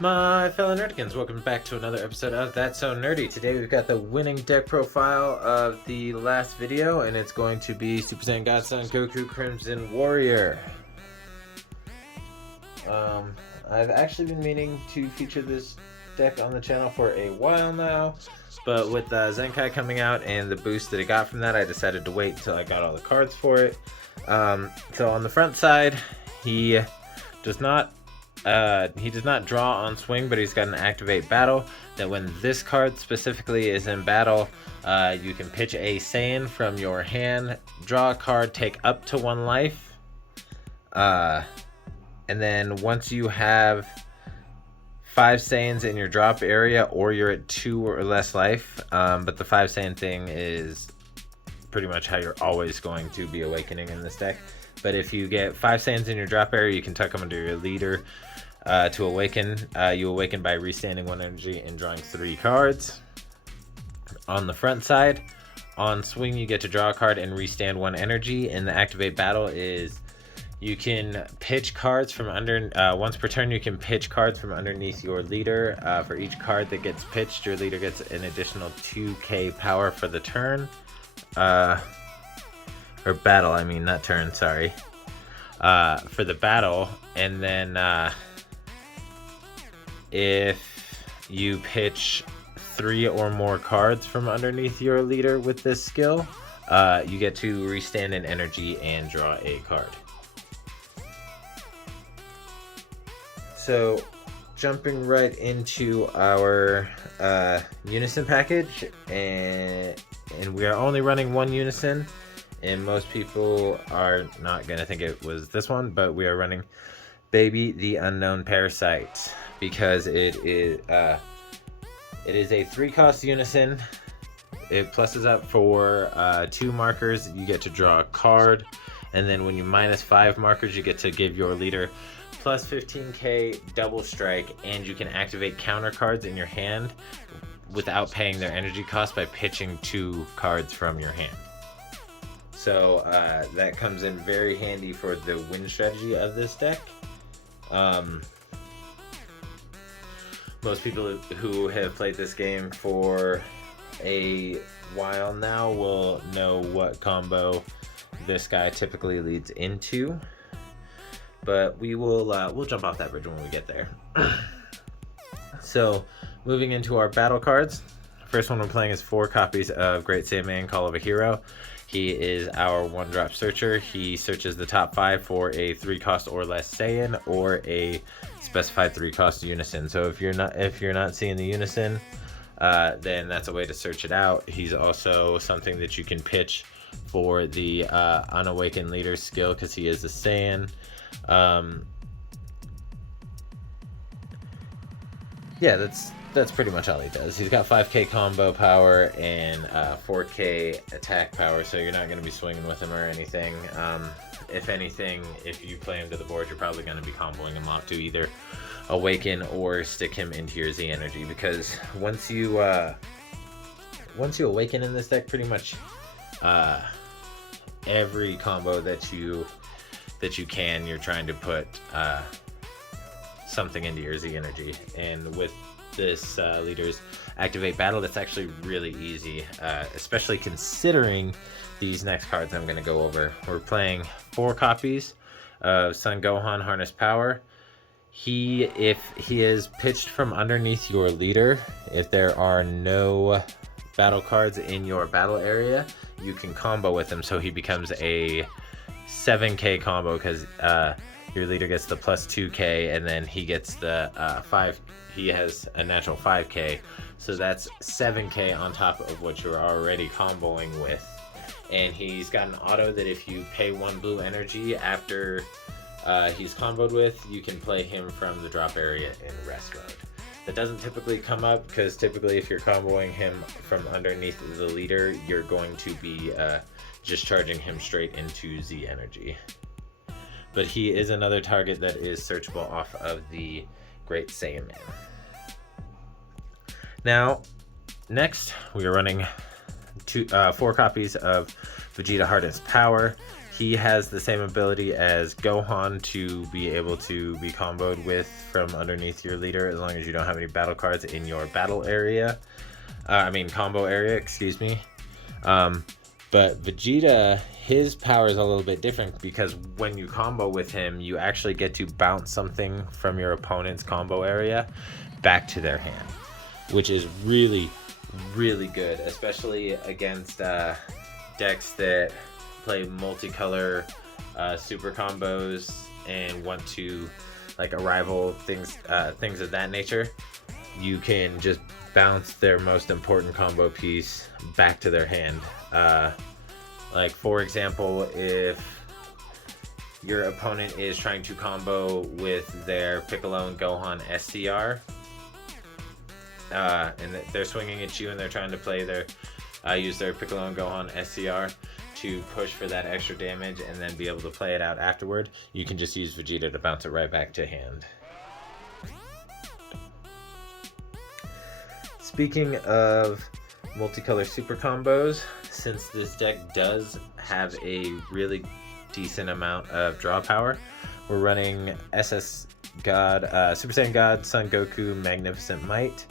My fellow nerdigans, welcome back to another episode of That's So Nerdy. Today we've got the winning deck profile of the last video, and it's going to be Super Saiyan Godson Goku Crimson Warrior. I've actually been meaning to feature this deck on the channel for a while now, but with Zenkai coming out and the boost that it got from that, I decided to wait until I got all the cards for it. So on the front side, he does not draw on swing, but he's got an activate battle that when this card specifically is in battle, you can pitch a Saiyan from your hand, draw a card, take up to 1 life, and then once you have 5 Saiyans in your drop area, or you're at 2 or less life, but the 5 Saiyan thing is pretty much how you're always going to be awakening in this deck. But if you get 5 Saiyans in your drop area, you can tuck them under your leader to awaken. You awaken by restanding 1 energy and drawing 3 cards. On the front side, on swing, you get to draw a card and restand 1 energy. And the activate battle is you can pitch cards from under. Once per turn, you can pitch cards from underneath your leader. For each card that gets pitched, your leader gets an additional 2k power for the turn. Or battle, I mean, not turn, sorry. For the battle, and then if you pitch 3 or more cards from underneath your leader with this skill, you get to restand an energy and draw a card. So, jumping right into our Unison package, and we are only running 1 Unison, and most people are not going to think it was this one, but we are running Baby the Unknown Parasite, because it is a 3-cost Unison. It pluses up for 2 markers. You get to draw a card, and then when you minus 5 markers, you get to give your leader plus 15k double strike, and you can activate counter cards in your hand without paying their energy cost by pitching 2 cards from your hand. So that comes in very handy for the win strategy of this deck. Most people who have played this game for a while now will know what combo this guy typically leads into. But we'll jump off that bridge when we get there. So, moving into our battle cards. First one we're playing is 4 copies of Great Saiyaman Call of a Hero. He is our 1-drop searcher. He searches the top 5 for a 3-cost or less Saiyan, or a specified 3-cost Unison. So if you're not seeing the Unison, then that's a way to search it out. He's also something that you can pitch for the Unawakened Leader skill, because he is a Saiyan. Yeah, that's pretty much all he does. He's got 5k combo power and 4k attack power, so you're not going to be swinging with him or anything. If anything, if you play him to the board, you're probably going to be comboing him off to either awaken or stick him into your Z energy, because once you awaken in this deck, pretty much every combo that you can, you're trying to put something into your Z energy. And with this leader's activate battle, that's actually really easy, especially considering these next cards I'm going to go over. We're playing 4 copies of Son Gohan Harness Power. If he is pitched from underneath your leader, if there are no battle cards in your battle area, you can combo with him, so he becomes a 7k combo, because your leader gets the plus 2k, and then he gets the 5. He has a natural 5k, so that's 7k on top of what you're already comboing with. And he's got an auto that if you pay 1 blue energy after he's comboed with, you can play him from the drop area in rest mode. That doesn't typically come up, because typically if you're comboing him from underneath the leader, you're going to be just charging him straight into Z energy. But he is another target that is searchable off of the Great Saiyaman. Now, next we are running 4 copies of Vegeta Harness Power. he has the same ability as Gohan to be able to be comboed with from underneath your leader, as long as you don't have any battle cards in your battle area. Combo area, excuse me. But Vegeta, his power is a little bit different, because when you combo with him, you actually get to bounce something from your opponent's combo area back to their hand, which is really, really good, especially against decks that play multicolor super combos and want to like arrival things of that nature. You can just bounce their most important combo piece back to their hand. Like for example, if your opponent is trying to combo with their Piccolo and Gohan SCR, and they're swinging at you and they're trying to play their use their Piccolo and Gohan SCR to push for that extra damage and then be able to play it out afterward, you can just use Vegeta to bounce it right back to hand. Speaking of multicolor super combos, since this deck does have a really decent amount of draw power, we're running SS God, Super Saiyan God, Son Goku, Magnificent Might.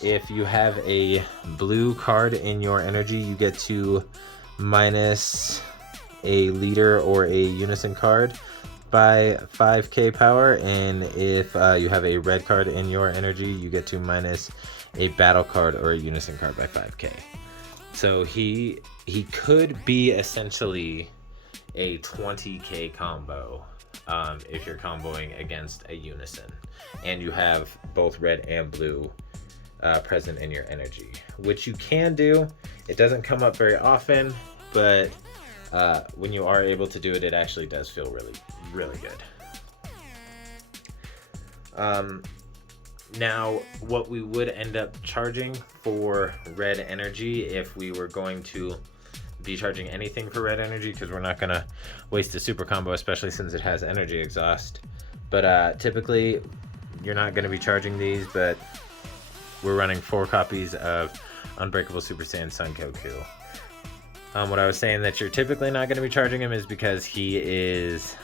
If you have a blue card in your energy, you get to minus a leader or a unison card by 5k power, and if you have a red card in your energy, you get to minus a battle card or a unison card by 5k. So he could be essentially a 20k combo if you're comboing against a unison and you have both red and blue present in your energy, which you can do. It doesn't come up very often, but when you are able to do it, it actually does feel really, really good. Now, what we would end up charging for red energy, if we were going to be charging anything for red energy, because we're not going to waste a super combo, especially since it has energy exhaust. But typically, you're not going to be charging these, but we're running 4 copies of Unbreakable Super Saiyan Son Goku. What I was saying that you're typically not going to be charging him is because he's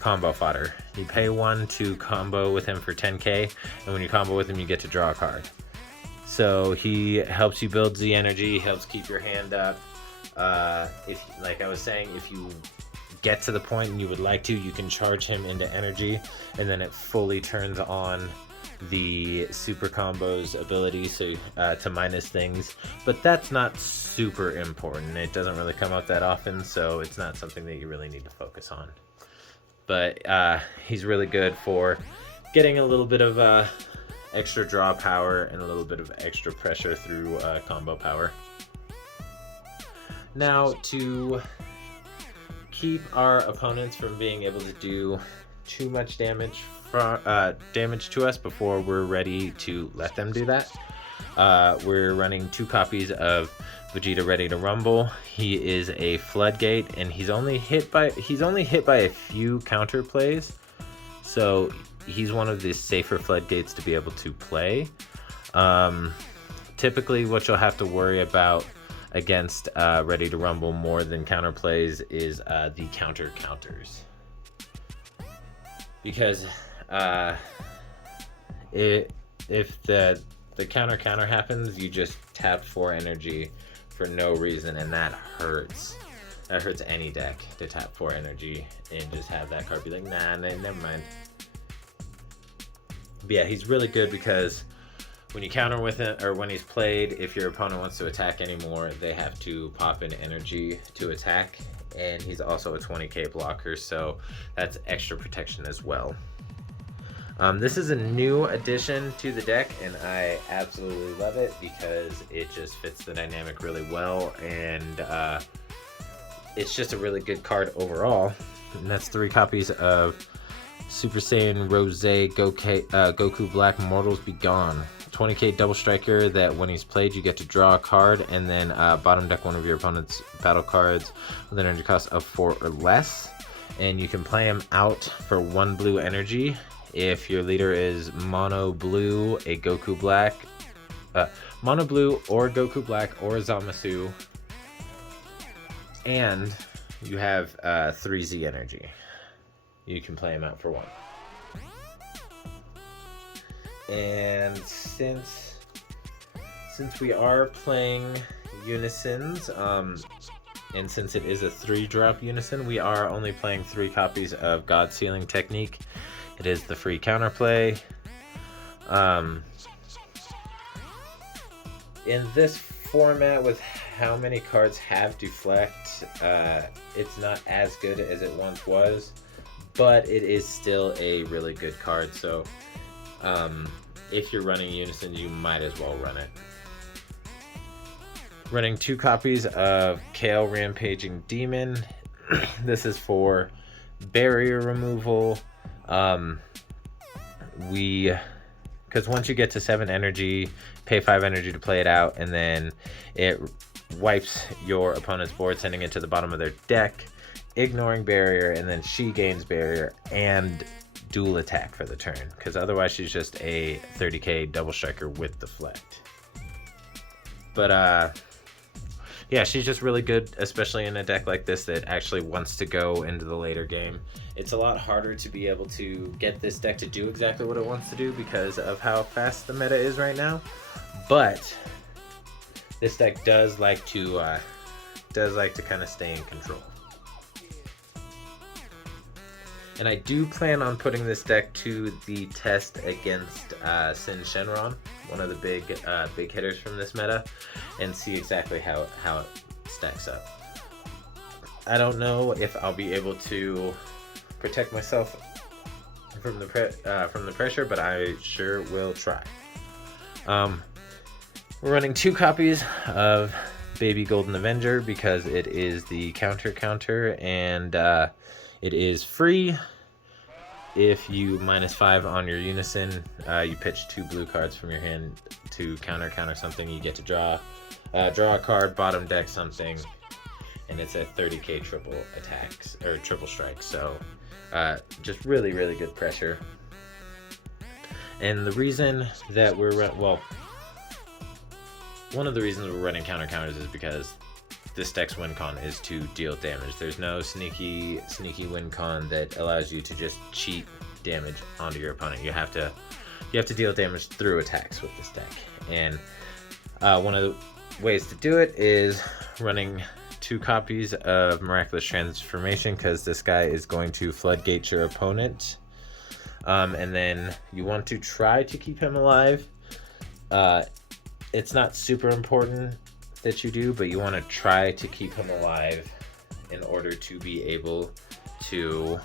combo fodder. You pay 1 to combo with him for 10k, and when you combo with him, you get to draw a card. So he helps you build Z energy, helps keep your hand up. If, like I was saying, if you get to the point and you would like to, you can charge him into energy, and then it fully turns on the super combos ability, so to minus things, but that's not super important. It doesn't really come up that often, so it's not something that you really need to focus on. But he's really good for getting a little bit of extra draw power and a little bit of extra pressure through combo power. Now, to keep our opponents from being able to do too much damage to us before we're ready to let them do that, we're running 2 copies of Vegeta Ready to Rumble. He is a floodgate, and he's only hit by a few counter plays, so he's one of the safer floodgates to be able to play. Typically, what you'll have to worry about against Ready to Rumble more than counter plays is the counters, because if the counter happens, you just tap 4 energy for no reason, and that hurts. That hurts any deck, to tap 4 energy and just have that card be like, nah, never mind. But yeah, he's really good because when you counter with it, or when he's played, if your opponent wants to attack anymore, they have to pop in energy to attack, and he's also a 20k blocker, so that's extra protection as well. This is a new addition to the deck, and I absolutely love it because it just fits the dynamic really well, and it's just a really good card overall. And that's 3 copies of Super Saiyan Rose Goku Black Mortals Be Gone. 20k double striker that when he's played, you get to draw a card, and then bottom deck one of your opponent's battle cards with an energy cost of 4 or less, and you can play him out for 1 blue energy. If your leader is mono blue, a Goku Black, mono blue or Goku Black or Zamasu, and you have 3Z energy. You can play them out for 1. And since we are playing unisons, and since it is a 3-drop unison, we are only playing 3 copies of God Sealing Technique. It is the free counterplay. In this format, with how many cards have deflect, it's not as good as it once was, but it is still a really good card. So if you're running unisons, you might as well run it. Running 2 copies of Kale Rampaging Demon. This is for barrier removal. Because once you get to 7 energy, pay 5 energy to play it out, and then it wipes your opponent's board, sending it to the bottom of their deck, ignoring barrier, and then she gains barrier and dual attack for the turn, because otherwise she's just a 30k double striker with deflect. But yeah, she's just really good, especially in a deck like this that actually wants to go into the later game. It's a lot harder to be able to get this deck to do exactly what it wants to do because of how fast the meta is right now. But this deck does like to kind of stay in control. And I do plan on putting this deck to the test against Sin Shenron, one of the big hitters from this meta, and see exactly how it stacks up. I don't know if I'll be able to protect myself from the pressure, but I sure will try. We're running 2 copies of Baby Golden Avenger because it is the counter, and it is free. If you -5 on your unison, you pitch 2 blue cards from your hand to counter something. You get to draw a card, bottom deck something, and it's a 30k triple attacks or triple strike. So just really good pressure. And the reason that one of the reasons we're running counters is because this deck's win con is to deal damage. There's no sneaky win con that allows you to just cheat damage onto your opponent. You have to deal damage through attacks with this deck. And one of the ways to do it is running 2 copies of Miraculous Transformation, because this guy is going to floodgate your opponent. And then you want to try to keep him alive. It's not super important that you do, but you want to try to keep him alive in order to be able to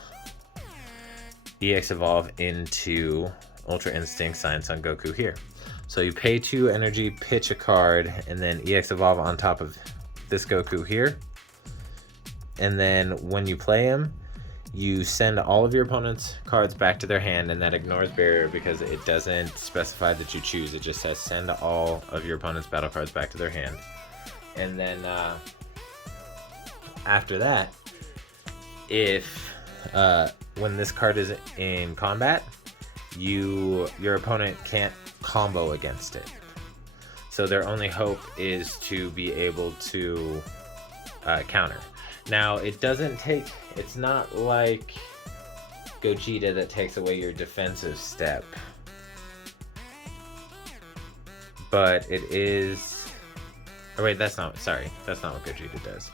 EX evolve into Ultra Instinct Science on Goku here. So you pay 2 energy, pitch a card, and then EX evolve on top of this Goku here. And then when you play him, you send all of your opponent's cards back to their hand, and that ignores barrier because it doesn't specify that you choose. It just says send all of your opponent's battle cards back to their hand. And then after that, if when this card is in combat, your opponent can't combo against it. So their only hope is to be able to counter. Now, it's not like Gogeta that takes away your defensive step, but it is... Oh wait, that's not what Gogeta does.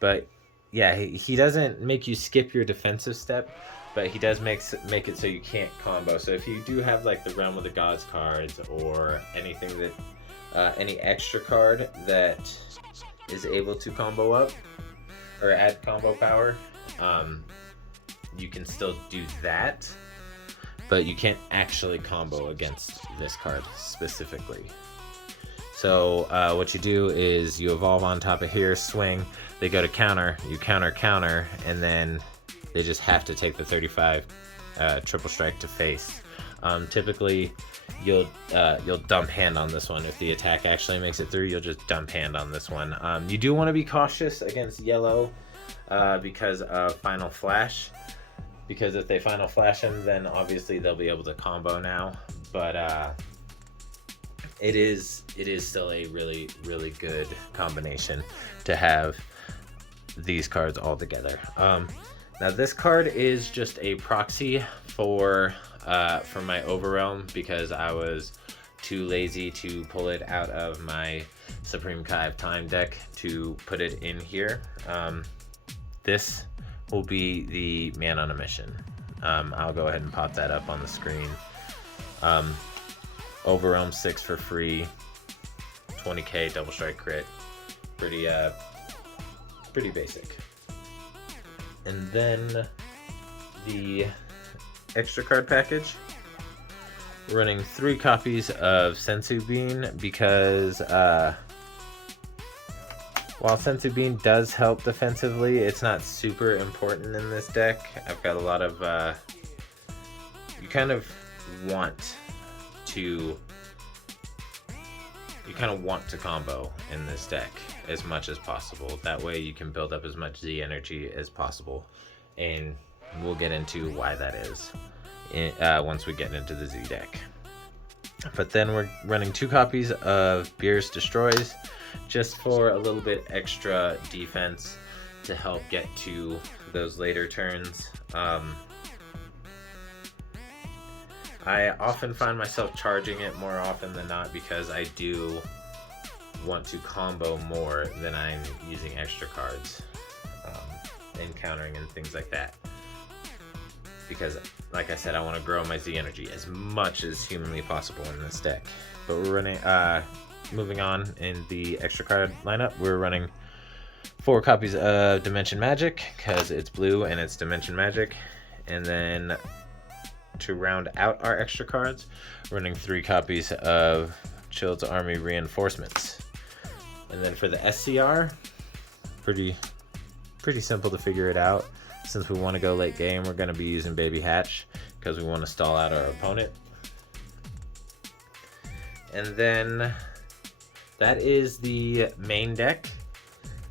But yeah, he doesn't make you skip your defensive step, but he does make it so you can't combo. So if you do have like the Realm of the Gods cards or anything that, any extra card that is able to combo up or add combo power, you can still do that, but you can't actually combo against this card specifically. So what you do is you evolve on top of here, swing, they go to counter, you counter, and then they just have to take the 35 triple strike to face. Typically, you'll dump hand on this one. If the attack actually makes it through, you'll just dump hand on this one. You do want to be cautious against yellow because of Final Flash. Because if they Final Flash him, then obviously they'll be able to combo now. But it is still a really good combination to have these cards all together. Now this card is just a proxy for my Overrealm, because I was too lazy to pull it out of my Supreme Kai of Time deck to put it in here. This will be the Man on a Mission. I'll go ahead and pop that up on the screen. Overrealm 6 for free, 20k double strike crit. Pretty basic. And then the extra card package, running 3 copies of Sensu Bean, because while Sensu Bean does help defensively, it's not super important in this deck. I've got a lot of you kind of want to combo in this deck as much as possible. That way you can build up as much Z energy as possible, and we'll get into why that is once we get into the Z deck. But then we're running 2 copies of Beerus Destroys, just for a little bit extra defense to help get to those later turns. I often find myself charging it more often than not, because I do want to combo more than I'm using extra cards and countering and things like that. Because, like I said, I want to grow my Z energy as much as humanly possible in this deck. But we're running, moving on in the extra card lineup, we're running 4 copies of Dimension Magic, because it's blue and it's Dimension Magic. And then to round out our extra cards, we're running 3 copies of Child's Army Reinforcements. And then for the SCR, pretty simple to figure it out. Since we want to go late game, we're going to be using Baby Hatch, because we want to stall out our opponent. And then that is the main deck.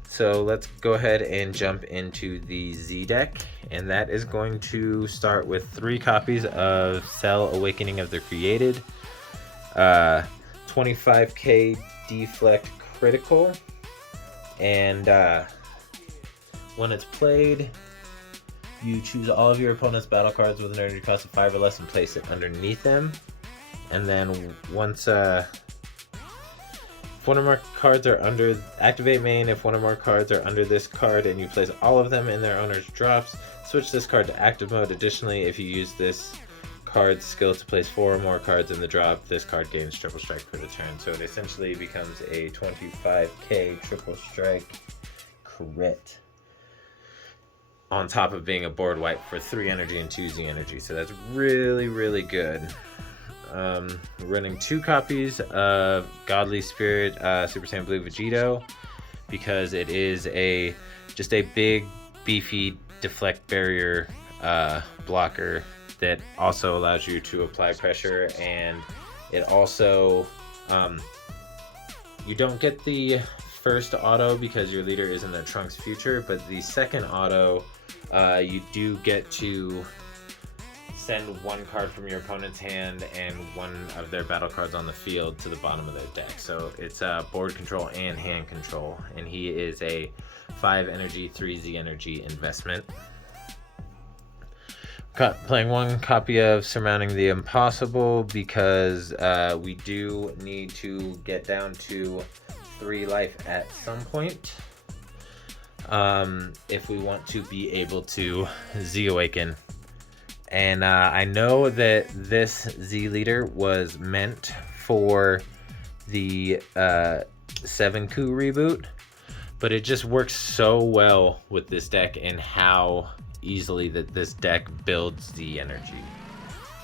So let's go ahead and jump into the Z deck, and that is going to start with 3 copies of Cell Awakening of the Created, 25k deflect critical, and when it's played, you choose all of your opponent's battle cards with an energy cost of 5 or less and place it underneath them. And then once if one or more cards are under, activate main. If one or more cards are under this card and you place all of them in their owner's drops, switch this card to active mode. Additionally, if you use this card's skill to place 4 or more cards in the drop, this card gains triple strike for the turn. So it essentially becomes a 25k triple strike crit, on top of being a board wipe for 3 energy and 2 Z energy. So that's really good. Running 2 copies of Godly Spirit Super Saiyan Blue Vegito, because it is just a big beefy deflect barrier blocker that also allows you to apply pressure. And it also you don't get the first auto because your leader is in the Trunks future, but the second auto you do get to send 1 card from your opponent's hand and 1 of their battle cards on the field to the bottom of their deck. So it's board control and hand control, and he is a 5 energy, 3 Z energy investment. Playing 1 copy of Surmounting the Impossible, because we do need to get down to 3 life at some point if we want to be able to Z Awaken. And I know that this Z leader was meant for the 7-coup reboot, but it just works so well with this deck and how easily that this deck builds Z energy,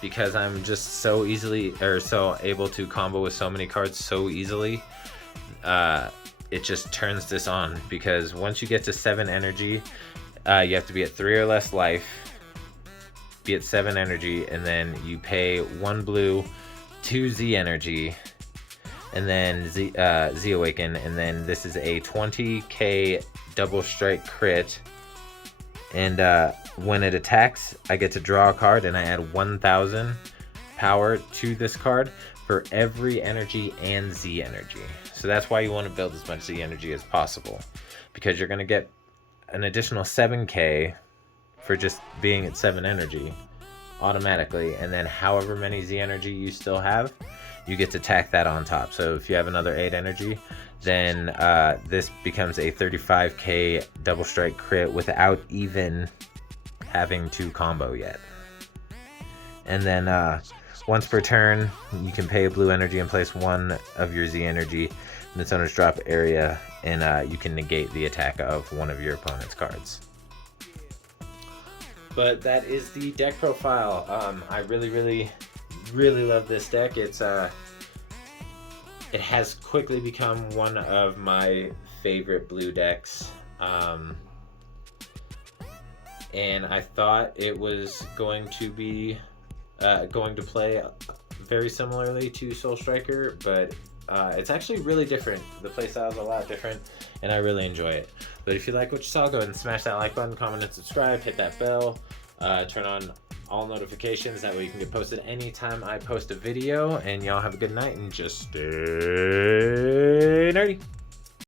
because I'm just so able to combo with so many cards so easily. It just turns this on, because once you get to 7 energy, you have to be at 3 or less life, be at 7 energy, and then you pay 1 blue, 2 Z energy, and then Z Awaken, and then this is a 20k double strike crit. And when it attacks, I get to draw a card, and I add 1000 power to this card for every energy and Z energy. So that's why you want to build as much Z energy as possible, because you're going to get an additional 7k for just being at 7 energy automatically, and then however many Z energy you still have, you get to tack that on top. So if you have another 8 energy, then this becomes a 35k double strike crit without even having to combo yet. And then once per turn, you can pay a blue energy and place one of your Z energy in its owner's drop area, and you can negate the attack of one of your opponent's cards. But that is the deck profile. I really love this deck. It has quickly become one of my favorite blue decks. And I thought it was going to be going to play very similarly to Soul Striker, but it's actually really different. The playstyle is a lot different, and I really enjoy it. But if you like what you saw, go ahead and smash that like button, comment, and subscribe. Hit that bell. Turn on all notifications. That way you can get posted anytime I post a video. And y'all have a good night, and just stay